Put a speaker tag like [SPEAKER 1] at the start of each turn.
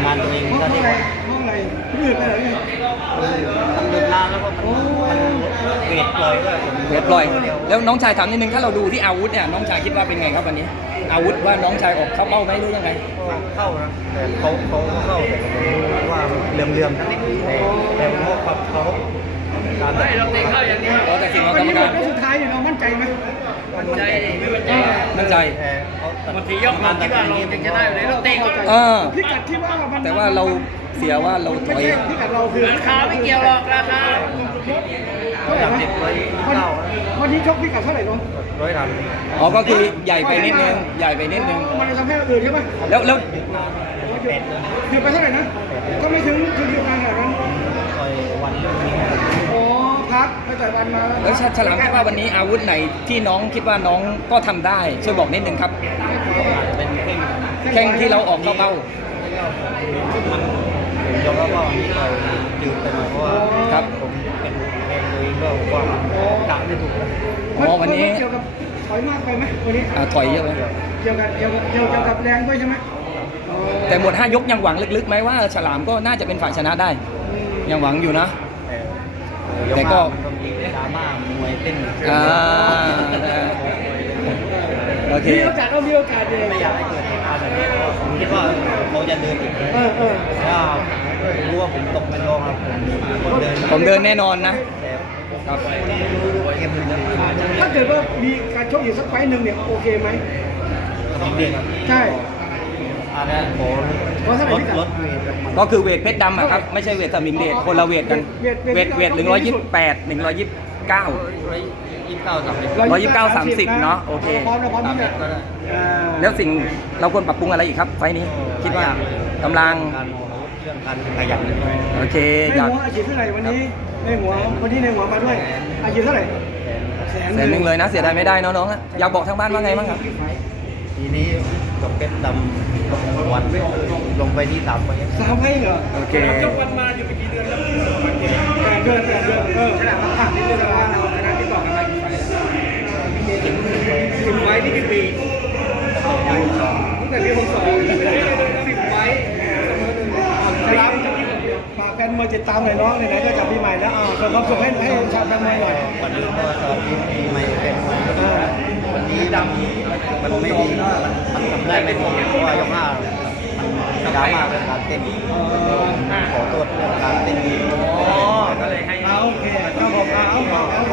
[SPEAKER 1] งานตัวเองก็ที่ว่า
[SPEAKER 2] ห้องอะไรยืดไปเลย
[SPEAKER 1] มันหยุดนานแล้วก็มันเวทปล่อยด้วย
[SPEAKER 3] เรียบร้อยแล้วน้องชายถามนิดนึงถ้าเราดูที่อาวุธเนี่ยน้องชายคิดว่าเป็นไงครับวันนี้ อาวุธว่าน้องชายออกเข้าเป้าไหมหรือยังไง
[SPEAKER 1] เข้านะแต่เขาเข้าแต่ผมรู้ว่าเลื่อมๆทั้งนี้แต่ผมว่าเขาการได้เราเตะเข้าอย่างนี้
[SPEAKER 3] แต่สิ่งของกรรมการ
[SPEAKER 2] สุดท้ายเนี่ยเรามั่นใจไหม
[SPEAKER 1] มั่นใจ
[SPEAKER 3] มั่นใจ
[SPEAKER 1] บางทียกมาคิดว่าเราจะชนะอยู่เลยเราเตะเขา
[SPEAKER 2] พิกัดที่ว่า
[SPEAKER 3] แต่ว่าเราเสียว่าเราถอย
[SPEAKER 2] พิกัดเราคือ
[SPEAKER 1] ราคาไม่เกี่ยวหรอกราคา
[SPEAKER 2] วันนี้ชกพิกัดเท่าไหร่น้อง
[SPEAKER 3] อ๋อก็คือใหญ่ไปนิดนึงใหญ่ไปนิดนึง
[SPEAKER 2] มันจะทำให้อื่นใช่ไหม
[SPEAKER 3] แล้ว
[SPEAKER 2] คือไปเท่าไหร่นะก็ไม่ถึงเดียวกันเหรอน้อง
[SPEAKER 1] วัน
[SPEAKER 2] อ๋อพักไปจ่ายวันมา
[SPEAKER 3] แล้วฉลามคิดว่าวันนี้อาวุธไหนที่น้องคิดว่าน้องก็ทำได้ช่วยบอกนิดนึงครับ
[SPEAKER 1] เป็น
[SPEAKER 3] แข้งที่เราออกเข้าเป้า
[SPEAKER 1] มันยอมรับว่ามีต่อยยืดไปหน่อยเพราะว่า
[SPEAKER 3] ครับ
[SPEAKER 1] ผมเป็นเองตัวเองก็ว่าต่างไม่ถูก
[SPEAKER 3] วันนี้
[SPEAKER 2] เกี่ยวกับถอยมากไปไหมวันนี้
[SPEAKER 3] ถอยเยอะไหม
[SPEAKER 2] เกี่ยวกับแรงด้วยใช่ไหม
[SPEAKER 3] แต่หมด5 ยกยังหวังลึกๆไหมว่าฉลามก็น่าจะเป็นฝ่ายชนะได้ยังหวังอยู่นะแต่ก็
[SPEAKER 1] มีดราม่ามวยเต้น
[SPEAKER 3] โอเค
[SPEAKER 2] มีโอกาสเลย
[SPEAKER 1] ไม่อยากให้เกิดเหตุการณ์แบบนี้ผมคิดว่าเขาจะเดินอีกถ้ารู้ว่าผมตกเป็นรองครับ
[SPEAKER 3] ผมเดินแน่นอนนะครับ
[SPEAKER 2] ถ้าเกิดว่ามีการชกอีกสักไฟต์หนึ่งเนี่ยโอเคไหมใช่
[SPEAKER 1] ขอลดเวท
[SPEAKER 3] ก็คือเวทเพชรดำอะครับไม่ใช่เวทสมิงเดชคนละเวทกันเวท128 129 129 30เนาะโอเคแล้วสิ่งเราควรปรับปรุงอะไรอีกครับไฟนี้คิดว่ากำลัง
[SPEAKER 1] เรื่องการขยัน
[SPEAKER 3] โอเค
[SPEAKER 2] ในหัวอาชีพเท่าไหร่วันนี้ในหัวมาด้วยอาชีพเท่าไหร่
[SPEAKER 3] 100,000เลยนะเสียดายไม่ได้น้องๆอยากบอกทางบ้านว่าไงบ้างครับ
[SPEAKER 1] ทีนี้ตกเพชรดำวันลงไปที่3 ไฟ
[SPEAKER 2] เหรอ
[SPEAKER 3] โอเค
[SPEAKER 2] จบวันมาอยู่ไปกี่เดือนแล้ว8 เดือนใช่ไหมครับนี่เรื่องว่าเราชนะที่ต่อกันมากี่ไฟ10 ไฟที่ปีตั้งแต่ปี62 10 ไฟครับฝากแฟนมวยติดตามหน่อยน้องไหนๆก็จะปีใหม่แล้วส่งความสุขให้ชาวแฟนมวยหน่อย
[SPEAKER 1] วันนี้ก็สวัสดีปีใหม่แฟนมวยวันนี้ดำมันไม่ดีมันทำได้ไม่ดีเพราะว่ายก5มันดราม่าเรื่องการเต้นขอโทษเรื่องการเต้น
[SPEAKER 2] ก็เลยให้โอเคก็บอกเอา